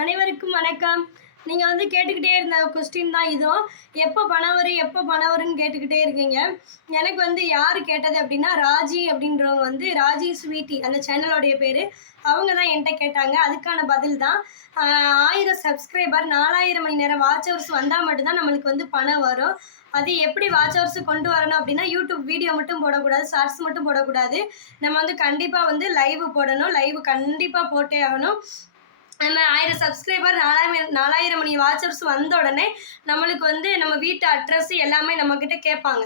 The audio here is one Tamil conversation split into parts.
அனைவருக்கும் வணக்கம். நீங்கள் வந்து கேட்டுக்கிட்டே இருந்த கொஸ்டின் தான் இதுவும் எப்போ பணம் வரும் எப்போ பணம் வரும்னு கேட்டுக்கிட்டே இருக்கீங்க. எனக்கு வந்து யார் கேட்டது அப்படின்னா ராஜி அப்படின்றவங்க வந்து ராஜி ஸ்வீட்டி அந்த சேனலோடைய பேர். அவங்க தான் என்கிட்ட கேட்டாங்க. அதுக்கான பதில் தான். ஆயிரம் சப்ஸ்கிரைபர் நாலாயிரம் மணி நேரம் வாட்ச் ஹவர்ஸ் வந்தால் மட்டும்தான் நம்மளுக்கு வந்து பணம் வரும். அது எப்படி வாட்ச் ஹவர்ஸ் கொண்டு வரணும் அப்படின்னா யூடியூப் வீடியோ மட்டும் போடக்கூடாது ஷார்ட்ஸ் மட்டும் போடக்கூடாது. நம்ம வந்து கண்டிப்பாக வந்து லைவ் போடணும். லைவ் கண்டிப்பாக போட்டே ஆகணும். நம்ம ஆயிரம் சப்ஸ்கிரைபர் நாலாயிரம் நாலாயிரம் மணி வாட்சர்ஸ் வந்த உடனே நம்மளுக்கு வந்து நம்ம வீட்டு அட்ரஸ் எல்லாமே நம்மக்கிட்ட கேட்பாங்க.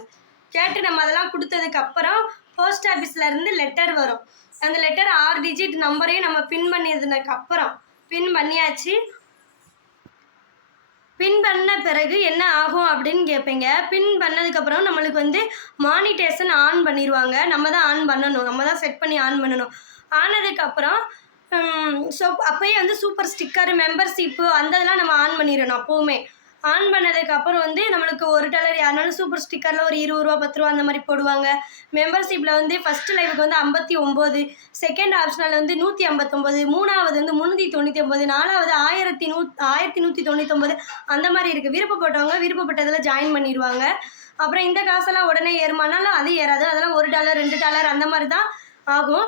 கேட்டு நம்ம அதெல்லாம் கொடுத்ததுக்கு அப்புறம் போஸ்ட் ஆஃபீஸ்லேருந்து லெட்டர் வரும். அந்த லெட்டர் ஆறு டிஜிட் நம்பரையும் நம்ம பின் பண்ணியதுக்கு அப்புறம் பின் பண்ணியாச்சு. பின் பண்ண பிறகு என்ன ஆகும் அப்படின்னு கேட்பீங்க. பின் பண்ணதுக்கப்புறம் நம்மளுக்கு வந்து மானிட்டேஷன் ஆன் பண்ணிடுவாங்க நம்ம தான் ஆன் பண்ணணும். நம்ம தான் செட் பண்ணி ஆன் பண்ணணும். ஆனதுக்கப்புறம் ஸோ அப்போயே வந்து சூப்பர் ஸ்டிக்கர் மெம்பர்ஷிப்பு அந்த இதெல்லாம் நம்ம ஆன் பண்ணிடணும் அப்போவுமே. ஆன் பண்ணதுக்கப்புறம் வந்து நம்மளுக்கு ஒரு டாலர் யாருனாலும் சூப்பர் ஸ்டிக்கரில் ஒரு இருபது ரூபா பத்து ரூபா அந்த மாதிரி போடுவாங்க. மெம்பர்ஷிப்பில் வந்து ஃபஸ்ட்டு லைவுக்கு வந்து ஐம்பத்தி ஒம்பது செகண்ட் ஆப்ஷனில் வந்து நூற்றி ஐம்பத்தொம்பது மூணாவது வந்து முந்நூற்றி தொண்ணூற்றி ஒம்பது நாலாவது ஆயிரத்தி நூ ஆயிரத்தி நூற்றி தொண்ணூத்தொம்பது அந்த மாதிரி இருக்குது விருப்பப்பட்டவங்க விருப்பப்பட்டதில் ஜாயின் பண்ணிடுவாங்க. அப்புறம் இந்த காசெல்லாம் உடனே ஏறுமானாலும் அது ஏறாது. அதெல்லாம் ஒரு டாலர் ரெண்டு டாலர் அந்த மாதிரி தான் ஆகும்.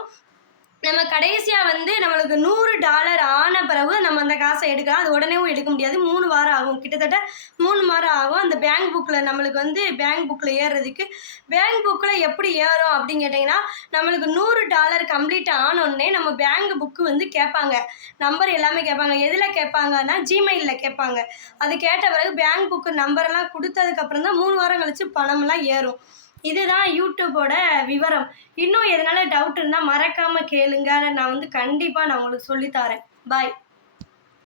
நம்ம கடைசியாக வந்து நம்மளுக்கு நூறு டாலர் ஆன பிறகு நம்ம அந்த காசை எடுக்கலாம். அது உடனேவும் எடுக்க முடியாது. மூணு வாரம் ஆகும். கிட்டத்தட்ட மூணு வாரம் ஆகும். அந்த பேங்க் புக்கில் நம்மளுக்கு வந்து பேங்க் புக்கில் ஏறுறதுக்கு. பேங்க் புக்கில் எப்படி ஏறும் அப்படின்னு கேட்டிங்கன்னா நம்மளுக்கு நூறு டாலர் கம்ப்ளீட் ஆனோடனே நம்ம பேங்க் புக்கு வந்து கேட்பாங்க. நம்பர் எல்லாமே கேட்பாங்க. எதில் கேட்பாங்கன்னா ஜிமெயிலில் கேட்பாங்க. அது கேட்ட பிறகு பேங்க் புக்கு நம்பரெல்லாம் கொடுத்ததுக்கப்புறம் தான் மூணு வாரம் கழித்து பணம்லாம் ஏறும். இதுதான் யூடியூபோட விவரம். இன்னும் எதனால டவுட் இருந்தால் மறக்காமல் கேளுங்க. நான் வந்து கண்டிப்பாக நான் உங்களுக்கு சொல்லித்தரேன் பாய்